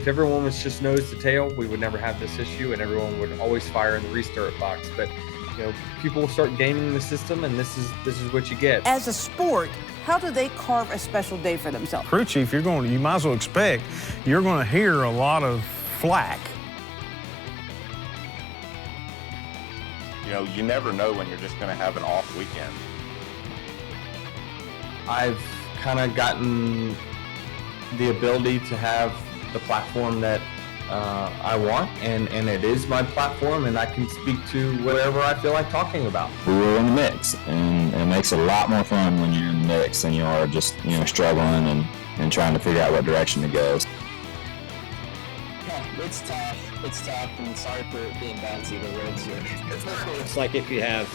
If everyone was just nose to tail, we would never have this issue, and everyone would always fire in the restart box. But people start gaming the system, and this is what you get. As a sport, how do they carve a special day for themselves? Crew chief, you might as well expect you're going to hear a lot of flack. You never know when you're just going to have an off weekend. I've kind of gotten the ability to have the platform that I want, and it is my platform, and I can speak to whatever I feel like talking about. We were in the mix, and it makes it a lot more fun when you're in the mix than you are just struggling and trying to figure out what direction to go. Yeah, it's tough. It's tough, and sorry for being bouncy the roads here. It's like if you have,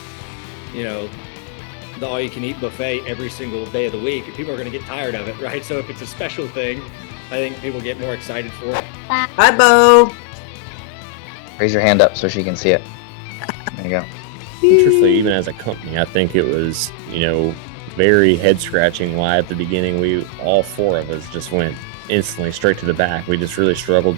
the all-you-can-eat buffet every single day of the week, people are going to get tired of it, right? So if it's a special thing, I think people get more excited for it. Hi, Bo. Raise your hand up so she can see it. There you go. Truthfully, even as a company, I think it was, very head-scratching why at the beginning all four of us just went instantly straight to the back. We just really struggled.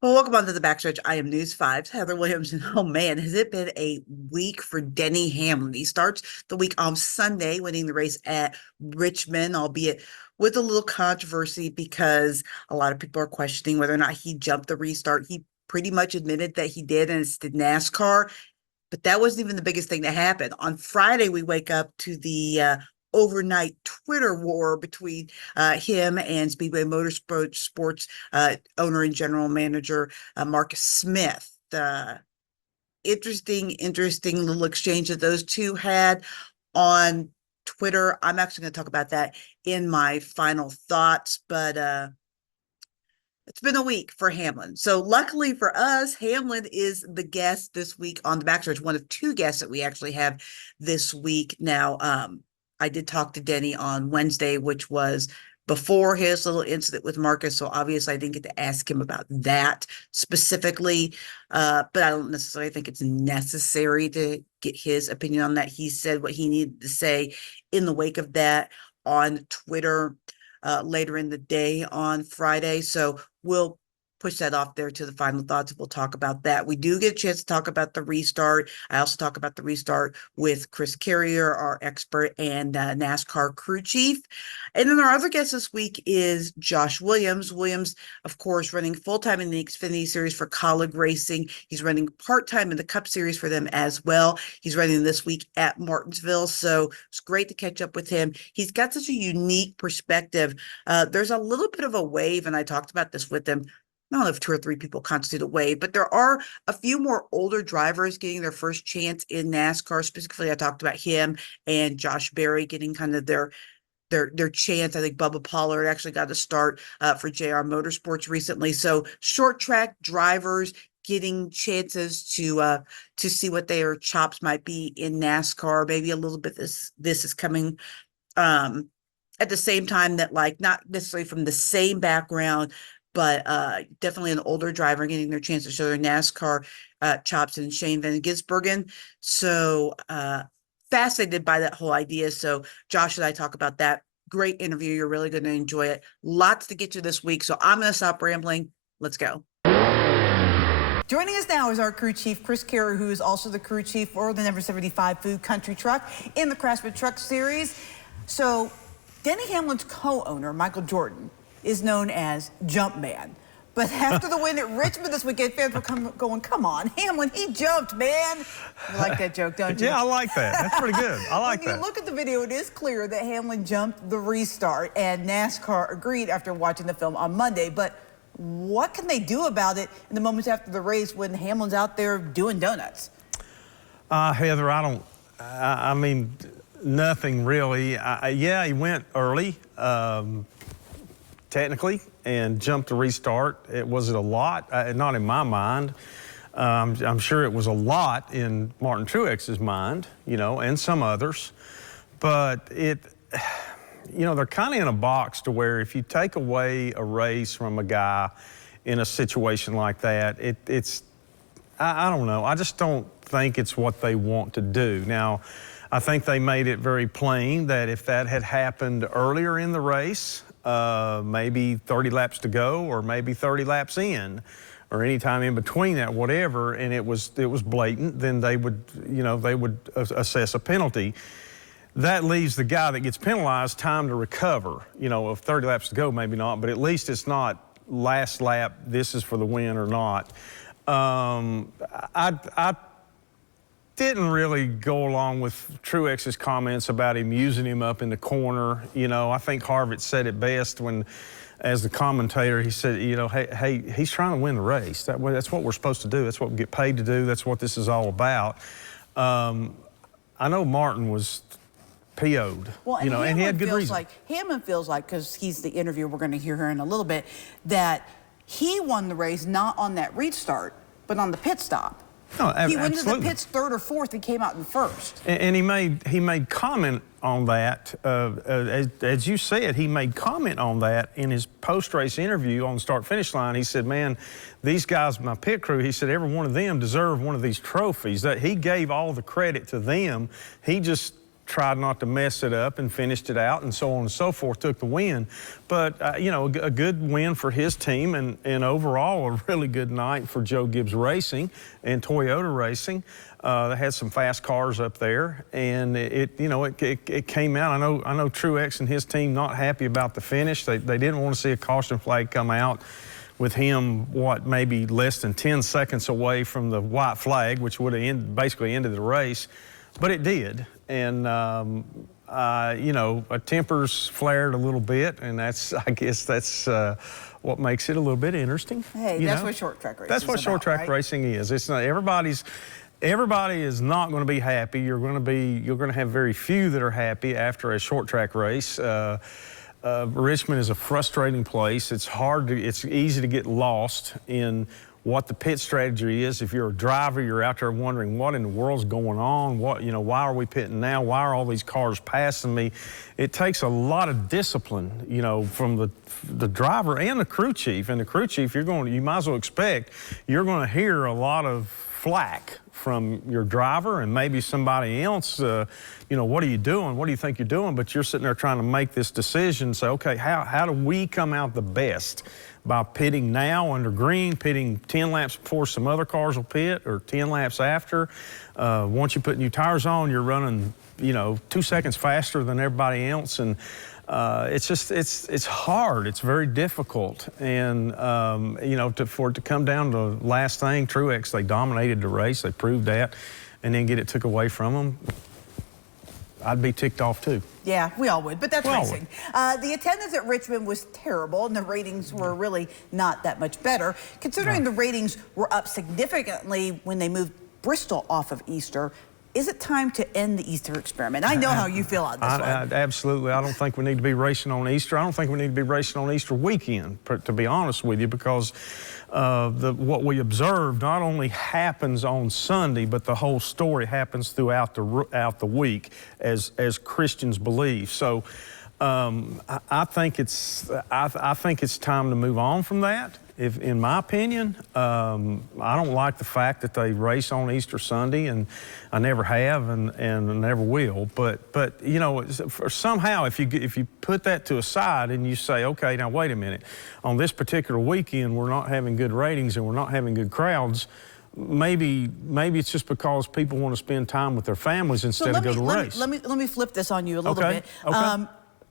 Well, welcome on to the Backstretch. I am News 5's Heather Williamson. Oh, man, has it been a week for Denny Hamlin. He starts the week on Sunday, winning the race at Richmond, albeit with a little controversy because a lot of people are questioning whether or not he jumped the restart. He pretty much admitted that he did, and it's the NASCAR. But that wasn't even the biggest thing that happened. On Friday, we wake up to the overnight Twitter war between him and Speedway Motorsports owner and general manager Marcus Smith. Interesting little exchange that those two had on Twitter. I'm actually going to talk about that in my final thoughts, but it's been a week for Hamlin. So luckily for us, Hamlin is the guest this week on the Backstretch, one of two guests that we actually have this week. Now, I did talk to Denny on Wednesday, which was before his little incident with Marcus. So obviously I didn't get to ask him about that specifically, but I don't necessarily think it's necessary to get his opinion on that. He said what he needed to say in the wake of that on Twitter later in the day on Friday. So we'll push that off there to the final thoughts. We'll talk about that. We do get a chance to talk about the restart. I also talk about the restart with Chris Carrier, our expert and NASCAR crew chief. And then our other guest this week is Josh Williams. Williams, of course, running full-time in the Xfinity Series for Kaulig Racing. He's running part-time in the Cup Series for them as well. He's running this week at Martinsville. So it's great to catch up with him. He's got such a unique perspective. There's a little bit of a wave, and I talked about this with him. I don't know if 2 or 3 people constitute a wave, but there are a few more older drivers getting their first chance in NASCAR. Specifically, I talked about him and Josh Berry getting kind of their chance. I think Bubba Pollard actually got a start for JR Motorsports recently. So short track drivers getting chances to see what their chops might be in NASCAR. Maybe a little bit this is coming at the same time that, like, not necessarily from the same background, but definitely an older driver getting their chance to show their NASCAR chops, and Shane Van Gisbergen. So fascinated by that whole idea. So Josh and I talk about that. Great interview. You're really going to enjoy it. Lots to get to this week. So I'm going to stop rambling. Let's go. Joining us now is our crew chief, Chris Carrier, who is also the crew chief for the number 75 Food Country Truck in the Craftsman Truck Series. So Denny Hamlin's co-owner, Michael Jordan, is known as Jumpman. But after the win at Richmond this weekend, fans were going, come on, Hamlin, he jumped, man. You like that joke, don't you? Yeah, I like that. That's pretty good. I like that. When you look at the video, it is clear that Hamlin jumped the restart, and NASCAR agreed after watching the film on Monday. But what can they do about it in the moments after the race when Hamlin's out there doing donuts? Heather, I mean, nothing really. Yeah, he went early. Technically, and jumped the restart. Was it a lot? Not in my mind. I'm sure it was a lot in Martin Truex's mind, and some others. But they're kind of in a box to where if you take away a race from a guy in a situation like that, I don't know. I just don't think it's what they want to do. Now, I think they made it very plain that if that had happened earlier in the race, maybe 30 laps to go, or maybe 30 laps in, or any time in between that, whatever, and it was blatant, then they would assess a penalty. That leaves the guy that gets penalized time to recover. If 30 laps to go, maybe not, but at least it's not last lap, this is for the win or not. I didn't really go along with Truex's comments about him using him up in the corner. I think Harvitt said it best when, as the commentator, he said, hey, he's trying to win the race. That's what we're supposed to do. That's what we get paid to do. That's what this is all about. I know Martin was PO'd, well, and he had good reason. Hamlin feels like, because he's the interview we're going to hear here in a little bit, that he won the race not on that restart, but on the pit stop. No, he went to the absolutely. pits third or fourth and came out in first. And he made comment on that. As you said, he made comment on that in his post-race interview on the start-finish line. He said, man, these guys, my pit crew, he said, every one of them deserve one of these trophies. That he gave all the credit to them. He just tried not to mess it up and finished it out, and so on and so forth, took the win. But, a good win for his team, and overall a really good night for Joe Gibbs Racing and Toyota Racing. They had some fast cars up there, and it came out. I know Truex and his team not happy about the finish. They didn't want to see a caution flag come out with him, maybe less than 10 seconds away from the white flag, which would have basically ended the race. But it did, and tempers flared a little bit, and I guess that's what makes it a little bit interesting. Hey, that's what short track racing is. That's what short track racing is. It's not everybody is not going to be happy. You're going to have very few that are happy after a short track race. Richmond is a frustrating place. It's easy to get lost in what the pit strategy is. If you're a driver, you're out there wondering what in the world's going on. Why are we pitting now? Why are all these cars passing me? It takes a lot of discipline, from the driver and the crew chief. And the crew chief, you might as well expect you're going to hear a lot of flack from your driver and maybe somebody else. What are you doing? What do you think you're doing? But you're sitting there trying to make this decision. Say, okay, how do we come out the best? By pitting now under green, pitting 10 laps before some other cars will pit, or 10 laps after. Once you put new tires on, you're running, 2 seconds faster than everybody else. And it's hard. It's very difficult. And, for it to come down to the last thing, Truex, they dominated the race. They proved that. And then get it took away from them, I'd be ticked off too. Yeah, we all would, but that's racing. The attendance at Richmond was terrible, and the ratings were really not that much better. Considering the ratings were up significantly when they moved Bristol off of Easter, is it time to end the Easter experiment? I know how you feel on this one. Absolutely. I don't think we need to be racing on Easter. I don't think we need to be racing on Easter weekend, to be honest with you, because what we observed not only happens on Sunday, but the whole story happens throughout the week, as Christians believe. So I think it's time to move on from that. In my opinion, I don't like the fact that they race on Easter Sunday, and I never have and never will. But somehow if you put that to a side and you say, okay, now wait a minute, on this particular weekend we're not having good ratings and we're not having good crowds. Maybe it's just because people want to spend time with their families instead of go to race. Let me flip this on you a little bit. Okay.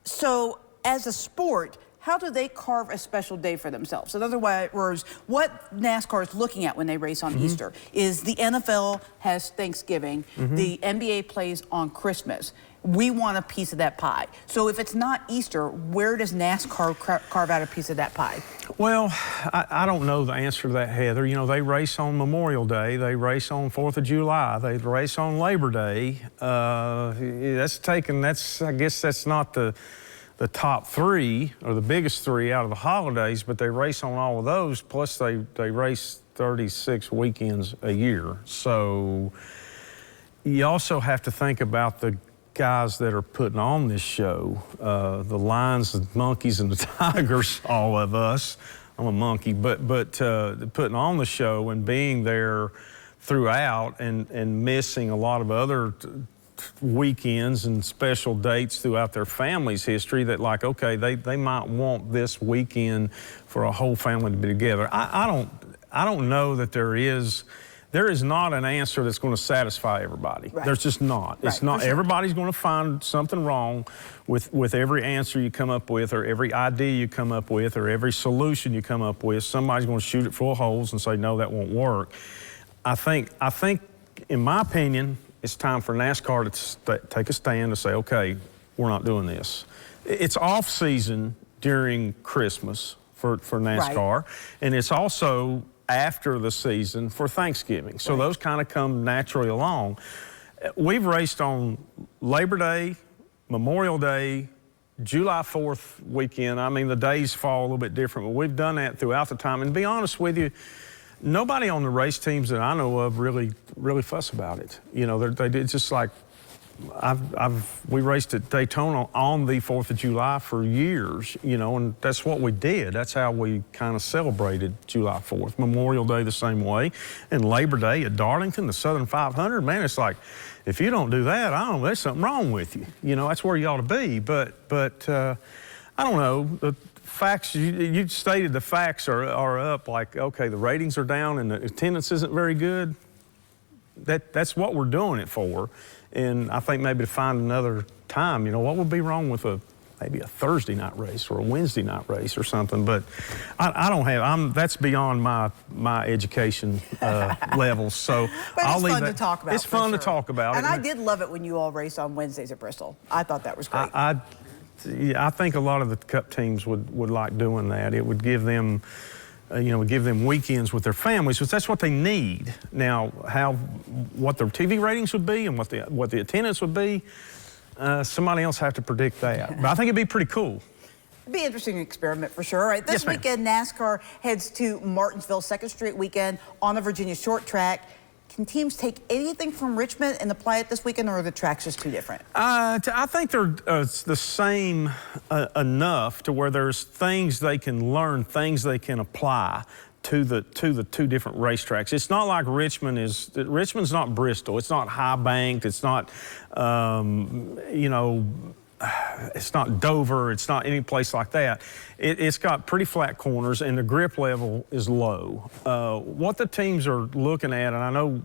So as a sport, how do they carve a special day for themselves? In other words, what NASCAR is looking at when they race on Easter is the NFL has Thanksgiving, the NBA plays on Christmas. We want a piece of that pie. So if it's not Easter, where does NASCAR carve out a piece of that pie? Well, I don't know the answer to that, Heather. They race on Memorial Day. They race on 4th of July. They race on Labor Day. I guess that's not the top three or the biggest three out of the holidays, but they race on all of those, plus they race 36 weekends a year. So you also have to think about the guys that are putting on this show, the lions, the monkeys, and the tigers, all of us. I'm a monkey, but putting on the show and being there throughout and missing a lot of other weekends and special dates throughout their family's history that, like, okay, they might want this weekend for a whole family to be together. I don't know that there is not an answer that's going to satisfy everybody. Right. There's just not. It's Right, not. for sure. Everybody's going to find something wrong with every answer you come up with, or every idea you come up with, or every solution you come up with. Somebody's going to shoot it full of holes and say, no, that won't work. I think, in my opinion, it's time for NASCAR to take a stand to say, okay, we're not doing this. It's off season during Christmas for NASCAR, Right. and it's also after the season for Thanksgiving. So those kind of come naturally along. We've raced on Labor Day, Memorial Day, July 4th weekend. I mean, the days fall a little bit different, but we've done that throughout the time. And to be honest with you, nobody on the race teams that I know of really fuss about it. You know, they did just like, we raced at Daytona on the 4th of July for years, you know, and that's what we did. That's how we kind of celebrated July 4th. Memorial Day the same way, and Labor Day at Darlington, the Southern 500. Man, it's like, if you don't do that, I don't know, there's something wrong with you. You know, that's where you ought to be. But I don't know. The facts, you stated the facts are up, like, okay, the ratings are down and the attendance isn't very good. That's what we're doing it for. And I think maybe to find another time, you know, what would be wrong with maybe a Thursday night race or a Wednesday night race or something? But I don't have, that's beyond my education levels. So But I'll it's leave fun that. to talk about. It's for fun to sure. talk about. And I did love it when you all raced on Wednesdays at Bristol. I thought that was great. Yeah, I think a lot of the Cup teams would like doing that. It would give them, give them weekends with their families, because that's what they need. Now, what their TV ratings would be and what the attendance would be, somebody else have to predict that. But I think it'd be pretty cool. It'd be an interesting experiment for sure. All right, this Yes, ma'am. weekend, NASCAR heads to Martinsville, second straight weekend on the Virginia short track. Can teams take anything from Richmond and apply it this weekend, or are the tracks just too different? I think they're the same enough to where there's things they can learn, things they can apply to the two different racetracks. It's not like Richmond's not Bristol. It's not high banked. It's not, it's not Dover. It's not any place like that. It's got pretty flat corners, and the grip level is low. What the teams are looking at, and I know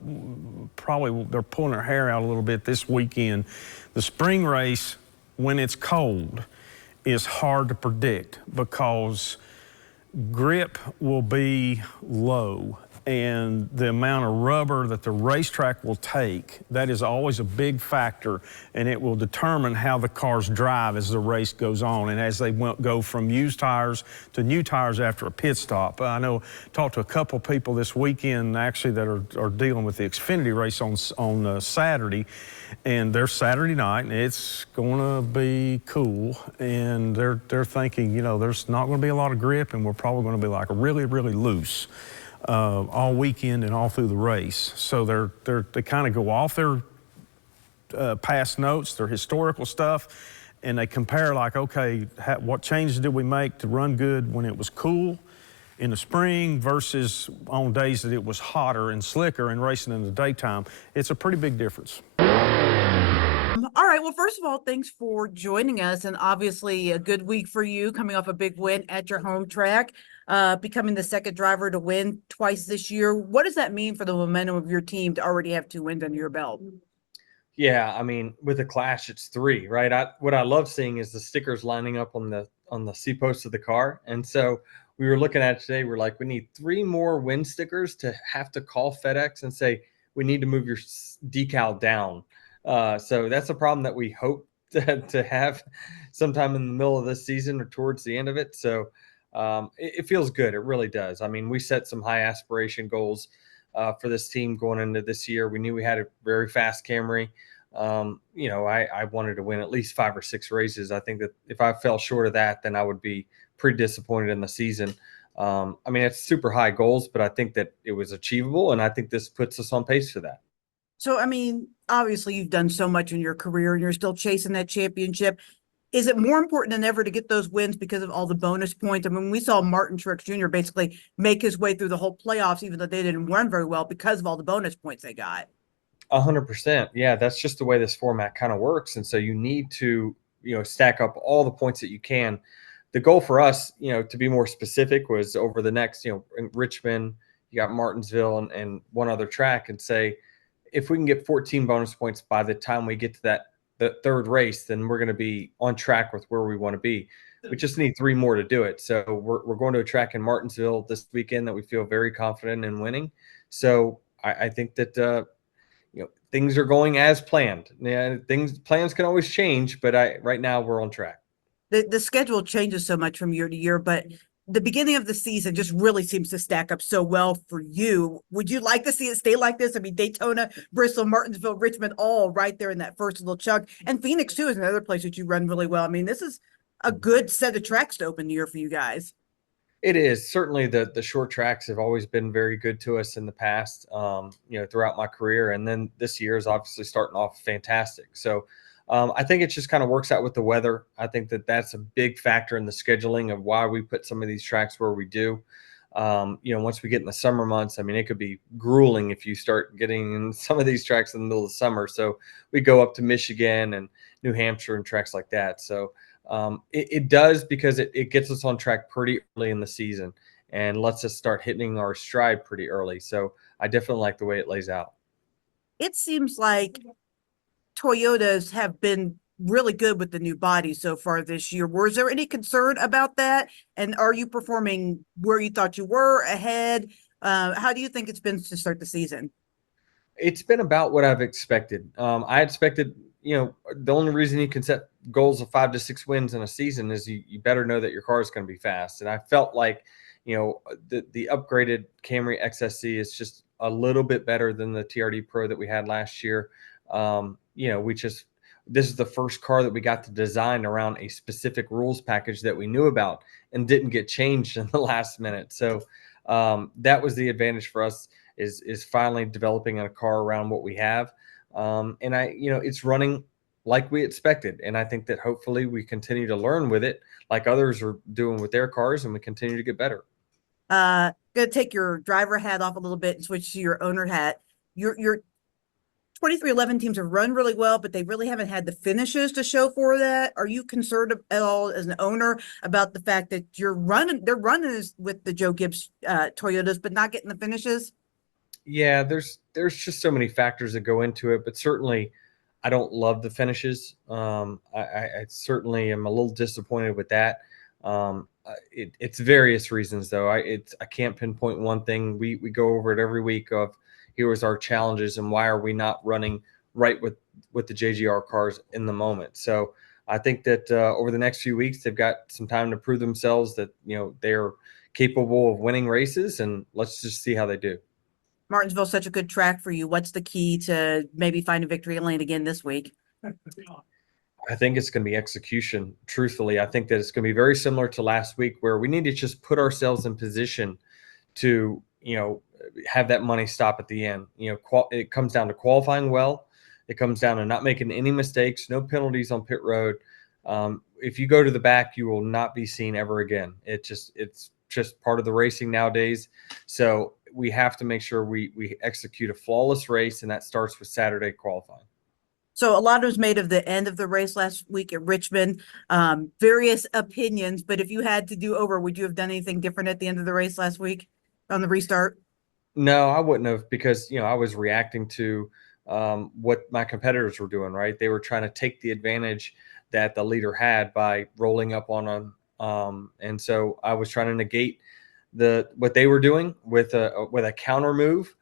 probably they're pulling their hair out a little bit this weekend, the spring race, when it's cold, is hard to predict because grip will be low, and the amount of rubber that the racetrack will take, that is always a big factor, and it will determine how the cars drive as the race goes on and as they go from used tires to new tires after a pit stop. I know, talked to a couple people this weekend actually that are dealing with the Xfinity race on Saturday, and they're Saturday night, and it's going to be cool, and they're thinking, there's not going to be a lot of grip, and we're probably going to be like really, really loose all weekend and all through the race. So they kind of go off their past notes, their historical stuff, and they compare like, okay, what changes did we make to run good when it was cool in the spring versus on days that it was hotter and slicker and racing in the daytime. It's a pretty big difference. All right. Well, first of all, thanks for joining us, and obviously a good week for you, coming off a big win at your home track, becoming the second driver to win twice this year. What does that mean for the momentum of your team to already have 2 wins under your belt? Yeah, I mean, with a Clash, it's 3, right? What I love seeing is the stickers lining up on the seat post of the car, and so we were looking at it today. We're like, we need 3 more win stickers to have to call FedEx and say we need to move your decal down. So that's a problem that we hope to have sometime in the middle of this season or towards the end of it. So it feels good. It really does. I mean, we set some high aspiration goals for this team going into this year. We knew we had a very fast Camry. I wanted to win at least 5 or 6 races. I think that if I fell short of that, then I would be pretty disappointed in the season. I mean, it's super high goals, but I think that it was achievable, and I think this puts us on pace for that. So, I mean, obviously you've done so much in your career and you're still chasing that championship. Is it more important than ever to get those wins because of all the bonus points? I mean, we saw Martin Truex Jr. basically make his way through the whole playoffs, even though they didn't run very well because of all the bonus points they got. 100%. Yeah, that's just the way this format kind of works. And so you need to, stack up all the points that you can. The goal for us, to be more specific, was over the next, in Richmond, you got Martinsville and one other track, and say, if we can get 14 bonus points by the time we get to the third race, then we're going to be on track with where we want to be. We just need three more to do it. So we're going to a track in Martinsville this weekend that we feel very confident in winning. So I think that things are going as planned. Yeah, plans can always change, but right now we're on track. The schedule changes so much from year to year, but the beginning of the season just really seems to stack up so well for you. Would you like to see it stay like this? I mean, Daytona, Bristol, Martinsville, Richmond, all right there in that first little chunk. And Phoenix, too, is another place that you run really well. I mean, this is a good set of tracks to open the year for you guys. It is certainly the short tracks have always been very good to us in the past, throughout my career, and then this year is obviously starting off fantastic. So I think it just kind of works out with the weather. I think that that's a big factor in the scheduling of why we put some of these tracks where we do. Once we get in the summer months, I mean, it could be grueling if you start getting in some of these tracks in the middle of the summer. So we go up to Michigan and New Hampshire and tracks like that. So it does, because it gets us on track pretty early in the season and lets us start hitting our stride pretty early. So I definitely like the way it lays out. It seems like Toyotas have been really good with the new body so far this year. Was there any concern about that? And are you performing where you thought you were, ahead? How do you think it's been to start the season? It's been about what I've expected. I expected, the only reason you can set goals of 5 to 6 wins in a season is you better know that your car is going to be fast. And I felt like, the upgraded Camry XSC is just a little bit better than the TRD Pro that we had last year. This is the first car that we got to design around a specific rules package that we knew about and didn't get changed in the last minute. So that was the advantage for us, is finally developing a car around what we have. And it's running like we expected. And I think that hopefully we continue to learn with it like others are doing with their cars, and we continue to get better. Gonna take your driver hat off a little bit and switch to your owner hat. Your 2311 teams have run really well, but they really haven't had the finishes to show for that. Are you concerned at all as an owner about the fact that they're running with the Joe Gibbs Toyotas, but not getting the finishes? Yeah, there's just so many factors that go into it, but certainly I don't love the finishes. I certainly am a little disappointed with that. It's various reasons though. I can't pinpoint one thing. We go over it every week of, here was our challenges and why are we not running right with the JGR cars in the moment. So I think that over the next few weeks they've got some time to prove themselves that they're capable of winning races, and let's just see how they do. Martinsville's such a good track for you. What's the key to maybe finding victory lane again this week? I think it's going to be execution. Truthfully, I think that it's going to be very similar to last week, where we need to just put ourselves in position to, have that money stop at the end. It comes down to qualifying well. It comes down to not making any mistakes, no penalties on pit road. If you go to the back, you will not be seen ever again. It's just part of the racing nowadays. So we have to make sure we execute a flawless race, and that starts with Saturday qualifying. So a lot was made of the end of the race last week at Richmond. Various opinions, but if you had to do over, would you have done anything different at the end of the race last week on the restart? No, I wouldn't have, because I was reacting to what my competitors were doing. Right, they were trying to take the advantage that the leader had by rolling up on them, and so I was trying to negate what they were doing with a counter move.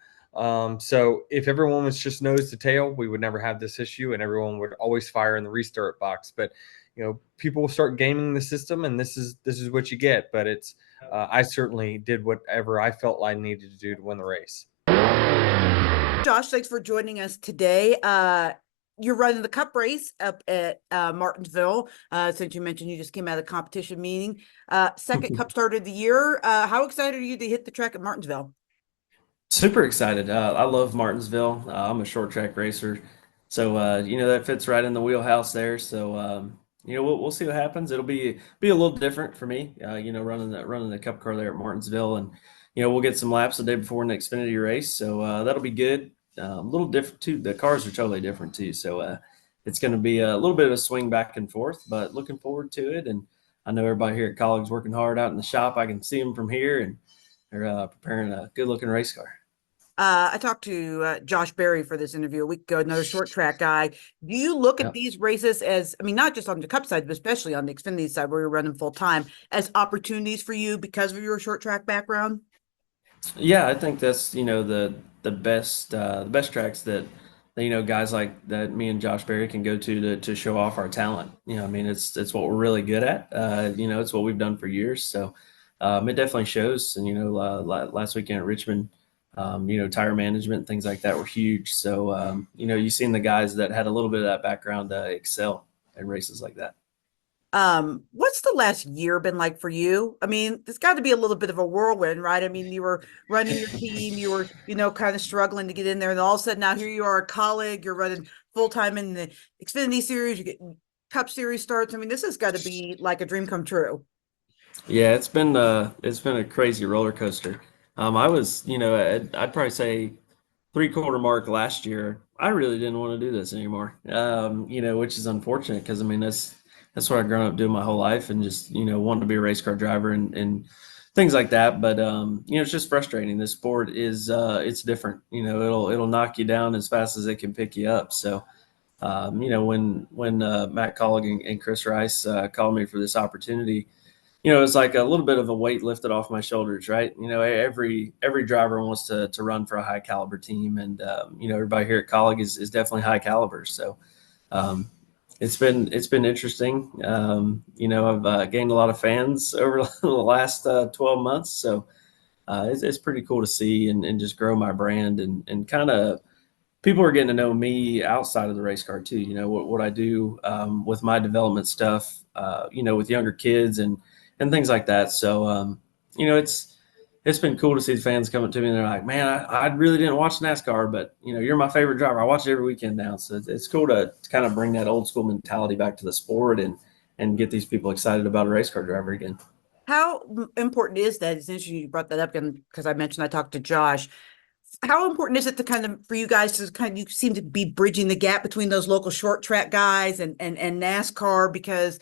So if everyone was just nose to tail, we would never have this issue, and everyone would always fire in the restart box. But people will start gaming the system, and this is what you get. But it's I certainly did whatever I felt I needed to do to win the race. Josh, thanks for joining us today. You're running the Cup race up at Martinsville. Since you mentioned you just came out of the competition meeting, second Cup start of the year. How excited are you to hit the track at Martinsville? Super excited. I love Martinsville. I'm a short track racer, so that fits right in the wheelhouse there. So we'll see what happens. It'll be a little different for me. Running the Cup car there at Martinsville, and we'll get some laps the day before an Xfinity race, so that'll be good. a little different too. The cars are totally different too. So it's going to be a little bit of a swing back and forth, but looking forward to it. And I know everybody here at Kaulig's working hard out in the shop. I can see them from here, and they're preparing a good looking race car. I talked to Josh Berry for this interview a week ago, another short track guy. Do you look at these races as, I mean, not just on the Cup side, but especially on the Xfinity side where you're running full time, as opportunities for you because of your short track background? Yeah, I think that's the best tracks that guys like that me and Josh Berry can go to show off our talent. I mean it's what we're really good at. It's what we've done for years. So it definitely shows. And last weekend at Richmond, tire management, things like that were huge. So you've seen the guys that had a little bit of that background excel in races like that. What's the last year been like for you? I mean, it's got to be a little bit of a whirlwind, right? I mean, you were running your team, you were, kind of struggling to get in there, and all of a sudden now here you are a Kaulig, you're running full time in the Xfinity series, you get Cup series starts. I mean, this has got to be like a dream come true. Yeah, it's been a crazy roller coaster. I was, I'd probably say 3/4 mark last year. I really didn't want to do this anymore. Which is unfortunate because I mean that's what I've grown up doing my whole life, and just wanting to be a race car driver and things like that. But it's just frustrating. This sport is it's different. It'll knock you down as fast as it can pick you up. So when Matt Kaulig and Chris Rice called me for this opportunity, it's like a little bit of a weight lifted off my shoulders, right? Every driver wants to run for a high caliber team, and everybody here at Kaulig is definitely high caliber. So it's been interesting. I've gained a lot of fans over the last 12 months, so it's pretty cool to see and just grow my brand, and kind of people are getting to know me outside of the race car too. What I do with my development stuff, with younger kids and things like that. So it's been cool to see the fans coming to me and they're like, man, I really didn't watch NASCAR, but you're my favorite driver. I watch it every weekend now. So it's cool to kind of bring that old school mentality back to the sport and get these people excited about a race car driver again. How important is that? It's interesting you brought that up because I mentioned I talked to Josh. How important is it to kind of for you guys to kind of, you seem to be bridging the gap between those local short track guys and NASCAR, because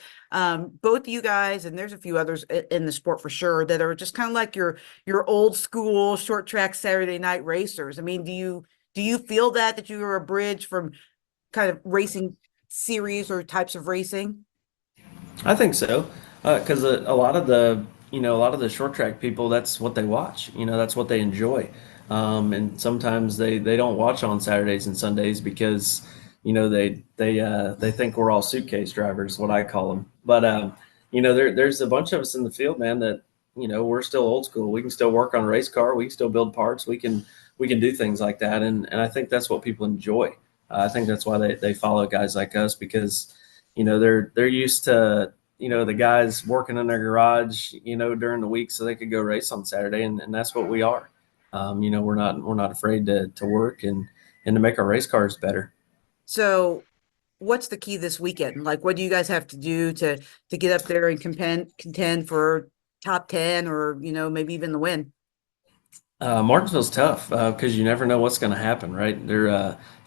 both you guys, and there's a few others in the sport for sure, that are just kind of like your old school short track Saturday night racers. I mean, do you feel that you are a bridge from kind of racing series or types of racing? I think so, because a lot of the short track people, that's what they watch. That's what they enjoy. And sometimes they don't watch on Saturdays and Sundays because they think we're all suitcase drivers, what I call them. But there's a bunch of us in the field, man, that we're still old school. We can still work on a race car. We can still build parts. We can do things like that, and I think that's what people enjoy. I think that's why they follow guys like us, because they're used to the guys working in their garage during the week so they could go race on Saturday, and that's what we are. We're not afraid to work and to make our race cars better. So what's the key this weekend? Like, what do you guys have to do to get up there and contend for top 10 or, maybe even the win? Martinsville's tough because you never know what's going to happen, right?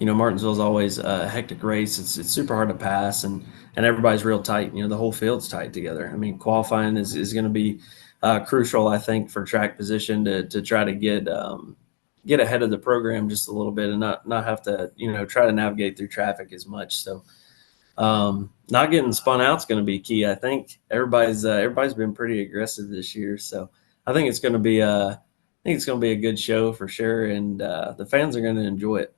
Martinsville's always a hectic race. It's super hard to pass, and everybody's real tight. The whole field's tight together. I mean, qualifying is going to be crucial, I think, for track position to try to get ahead of the program just a little bit and not have to try to navigate through traffic as much. So not getting spun out is going to be key. I think everybody's been pretty aggressive this year, so I think it's going to be a good show for sure, and the fans are going to enjoy it.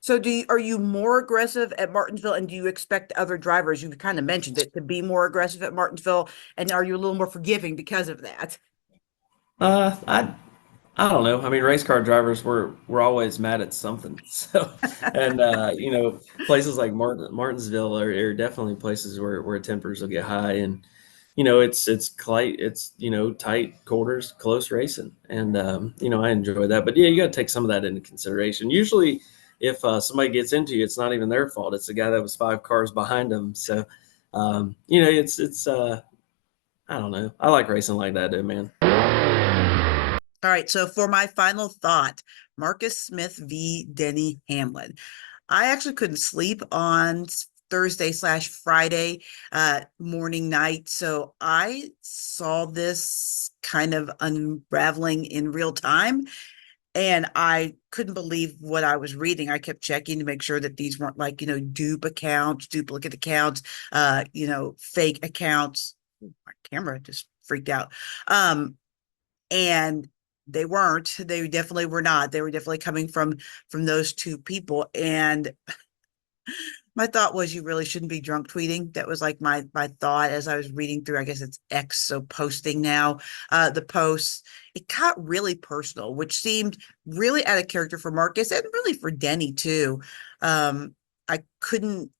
So are you more aggressive at Martinsville, and do you expect other drivers, you kind of mentioned it, to be more aggressive at Martinsville, and are you a little more forgiving because of that? I don't know. I mean, race car drivers we're always mad at something. So, and places like Martinsville are definitely places where tempers will get high, and it's tight quarters, close racing, and I enjoy that. But yeah, you got to take some of that into consideration. Usually, if somebody gets into you, it's not even their fault. It's the guy that was 5 cars behind them. So, it's I don't know. I like racing like that, dude, man. All right, so for my final thought, Marcus Smith v. Denny Hamlin. I actually couldn't sleep on Thursday/Friday morning night, so I saw this kind of unraveling in real time, and I couldn't believe what I was reading. I kept checking to make sure that these weren't like, dupe accounts, duplicate accounts, fake accounts. My camera just freaked out. And they weren't. They definitely were not. They were definitely coming from those two people. And my thought was, you really shouldn't be drunk tweeting. That was like my thought as I was reading through, I guess it's X, so posting now, the posts. It got really personal, which seemed really out of character for Marcus and really for Denny too. I couldn't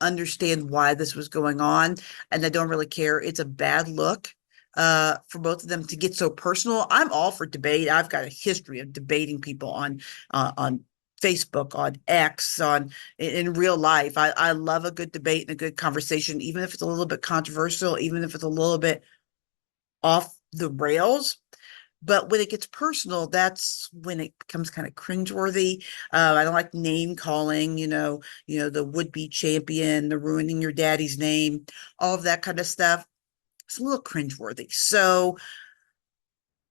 understand why this was going on, and I don't really care. It's a bad look for both of them to get so personal. I'm all for debate. I've got a history of debating people on Facebook, on X, in real life. I love a good debate and a good conversation, even if it's a little bit controversial, even if it's a little bit off the rails. But when it gets personal, that's when it becomes kind of cringeworthy. I don't like name calling, the would-be champion, the ruining your daddy's name, all of that kind of stuff. It's a little cringeworthy. So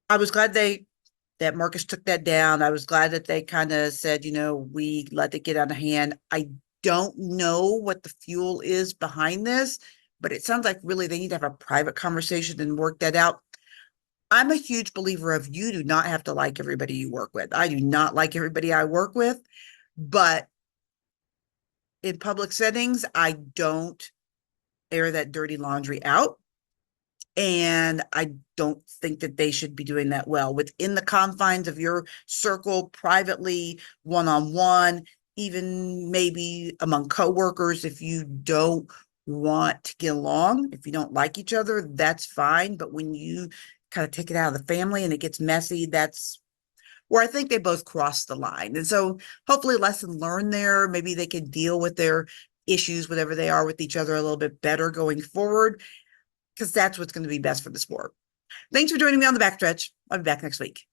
I was glad that Marcus took that down. I was glad that they kind of said, we let it get out of hand. I don't know what the fuel is behind this, but it sounds like really they need to have a private conversation and work that out. I'm a huge believer of, you do not have to like everybody you work with. I do not like everybody I work with, but in public settings, I don't air that dirty laundry out. And I don't think that they should be doing that well within the confines of your circle, privately, one-on-one, even maybe among coworkers. If you don't want to get along, if you don't like each other, that's fine. But when you kind of take it out of the family and it gets messy, that's where I think they both crossed the line. And so hopefully lesson learned there. Maybe they can deal with their issues, whatever they are, with each other a little bit better going forward, because that's what's going to be best for the sport. Thanks for joining me on the Backstretch. I'll be back next week.